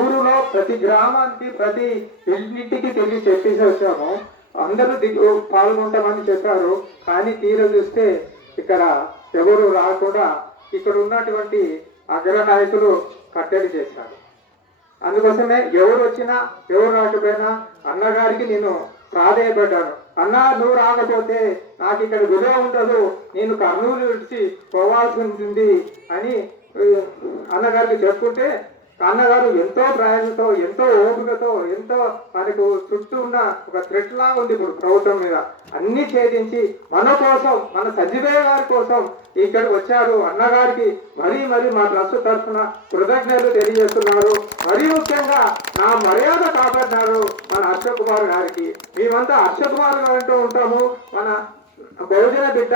ఊరులో ప్రతి గ్రామానికి ప్రతి ఇంటింటికి తిరిగి చెప్పేసి వచ్చాము. అందరూ పాల్గొంటామని చెప్పారు. కానీ తీర చూస్తే ఇక్కడ ఎవరు రాకుండా ఇక్కడ ఉన్నటువంటి అగ్ర నాయకులు కట్టడి చేశారు. అందుకోసమే ఎవరు వచ్చినా ఎవరు రాకపోయినా అన్నగారికి నేను ప్రాధేయపడ్డాను. అన్నా, నువ్వు రాకపోతే నాకు ఇక్కడ విలువ ఉండదు, నేను కర్నూలు విడిచి పోవాల్సి ఉంటుంది అని అన్నగారికి చెప్పుకుంటే అన్నగారు ఎంతో ప్రయాసంతో ఎంతో ఓపికతో ఎంతో మనకు చుట్టూ ఉన్న ఒక థ్రెట్ లాగా ఉంది ఇప్పుడు ప్రభుత్వం మీద అన్ని ఛేదించి మన కోసం మన సంజీవయ్య గారి కోసం ఇక్కడ వచ్చారు. అన్నగారికి మరీ మా ట్రస్ట్ తరఫున కృతజ్ఞతలు తెలియజేస్తున్నారు. మరీ ముఖ్యంగా నా మర్యాద కాపాడినారు మన హర్ష కుమార్ గారికి. మేమంతా హర్ష కుమార్ గారు అంటూ ఉంటాము. మన బహుజన బిడ్డ,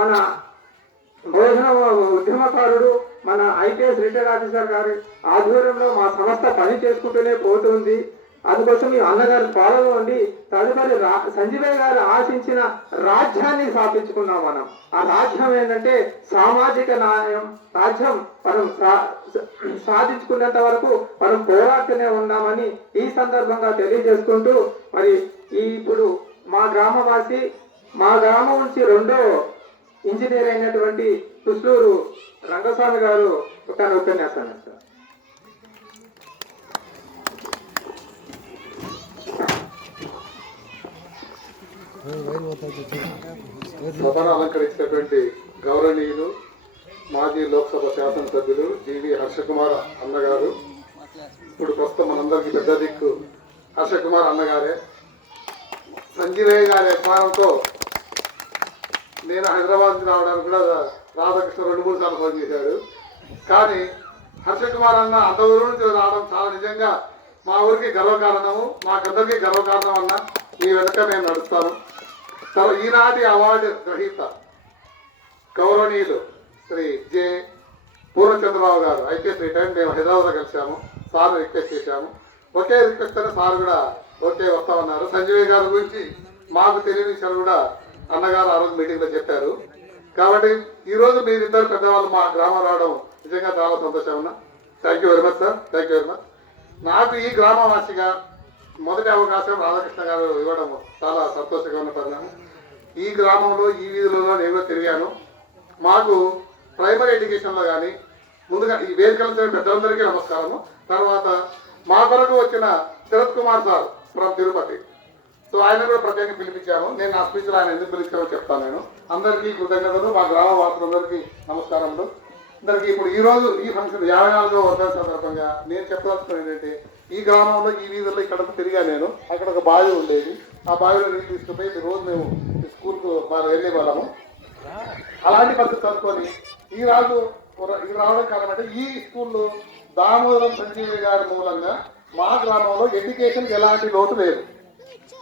మన బహుజన ఉద్యమకారుడు, మన ఐపీఎస్ రిటైర్డ్ ఆఫీసర్ గారి ఆధ్వర్యంలో మా సంస్థ పని చేసుకుంటూనే పోతుంది. అందుకోసం ఈ అన్నగారి పాలన ఉండి తదుపరి సంజీవయ్య గారు ఆశించిన రాజ్యాన్ని స్థాపించుకున్నాం మనం. ఆ రాజ్యం ఏంటంటే సామాజిక న్యాయం రాజ్యం. మనం సాధించుకునేంత వరకు మనం పోరాడుతూనే ఉన్నామని ఈ సందర్భంగా తెలియజేసుకుంటూ, మరి ఇప్పుడు మా గ్రామవాసి, మా గ్రామం నుంచి రెండో ఇంజనీర్ అయినటువంటి కుస్లూరు రంగస్వామి గారు ఒక ఉపన్యాసాన్ని ఇస్తారు. సభను అలంకరించినటువంటి గౌరవనీయులు మాజీ లోక్సభ శాసనసభ్యులు జీవి హర్షకుమార్ అన్నగారు, ఇప్పుడు ప్రస్తుతం మనందరికీ పెద్ద దిక్కు హర్షకుమార్ అన్నగారే. సంజీవయ్య గారి అభిమానంతో నేను హైదరాబాద్ రావడానికి కూడా రాధాకృష్ణ 2-3 సార్లు ఫోన్ చేశాడు. కానీ హర్షకుమార్ అన్న అంత ఊరు నుంచి రావడం చాలా నిజంగా మా ఊరికి గర్వకారణము, మాకందరికీ గర్వకారణం అన్న. మీ వెనక నేను నడుస్తాను. ఈనాటి అవార్డు గ్రహీత గౌరవనీయులు శ్రీ జె పూర్ణచంద్రరావు గారు, ఐపీఎస్ రిటైర్డ్. మేము హైదరాబాద్లో కలిసాము. సార్ని రిక్వెస్ట్ చేశాము. ఒకే రిక్వెస్ట్ అని సార్ కూడా ఓకే వస్తామన్నారు. సంజయ్ గారి గురించి మాకు తెలియని విషయాలు కూడా అన్నగారు ఆ రోజు మీటింగ్లో చెప్పారు. కాబట్టి ఈరోజు మీరిద్దరు పెద్దవాళ్ళు మా గ్రామం రావడం నిజంగా చాలా సంతోషం ఉన్నా. Thank you very much sir. Thank you very much. నాకు ఈ గ్రామవాసిగా మొదటి అవకాశం రాధాకృష్ణ గారు ఇవ్వడం చాలా సంతోషంగా ఉన్న పరిణామం. ఈ గ్రామంలో ఈ వీధులలో నేను తిరిగాను. మాకు ప్రైమరీ ఎడ్యుకేషన్లో కానీ ముందుగా ఈ వేదికల పెద్దలందరికీ నమస్కారము. తర్వాత మా కొరకు వచ్చిన Sharath Kumar sir from Tirupati, so ఆయన కూడా ప్రత్యేకంగా పిలిపించాము. నేను నా స్పీచ్లో ఆయన ఎందుకు పిలిచామో చెప్తాను. నేను అందరికీ కృతజ్ఞతలు, మా గ్రామ వాసులందరికీ నమస్కారములు. అందరికీ ఇప్పుడు ఈరోజు ఈ ఫంక్షన్ 54వ వర్ధంతి సందర్భంగా నేను చెప్పదలుచుకున్నది ఏంటంటే, ఈ గ్రామంలో ఈ వీధుల్లో ఇక్కడ తిరిగాను నేను. అక్కడ ఒక బావి ఉండేది. ఆ బావిలో నీళ్ళు తీసుకుపోయి రోజు మేము స్కూల్కు బాగా వెళ్ళే వాళ్ళము. అలాంటి పద్ధతి చదువుకొని ఈ రావడం కారణం అంటే ఈ స్కూల్లో దామోదరం సంజీవి గారి మూలంగా మా గ్రామంలో ఎడ్యుకేషన్కి ఎలాంటి లోటు లేదు.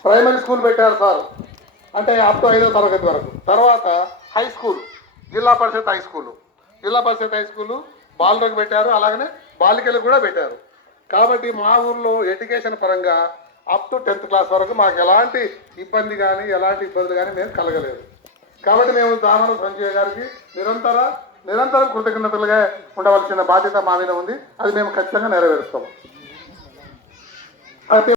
ప్రైమరీ స్కూల్ పెట్టారు సార్, అంటే అప్ టు 5వ తరగతి వరకు. తర్వాత హై స్కూల్, జిల్లా పరిషత్ హై స్కూలు, బాలులకు పెట్టారు. అలాగనే బాలికలకు కూడా పెట్టారు. కాబట్టి మా ఊర్లో ఎడ్యుకేషన్ పరంగా అప్ టు 10th క్లాస్ వరకు మాకు ఎలాంటి ఇబ్బంది కానీ ఎలాంటి ఇబ్బందులు కానీ మేము కలగలేదు. కాబట్టి మేము దామోదరం సంజయ్ గారికి నిరంతరం కృతజ్ఞతలుగా ఉండవలసిన బాధ్యత మా మీద ఉంది. అది మేము ఖచ్చితంగా నెరవేరుస్తాము.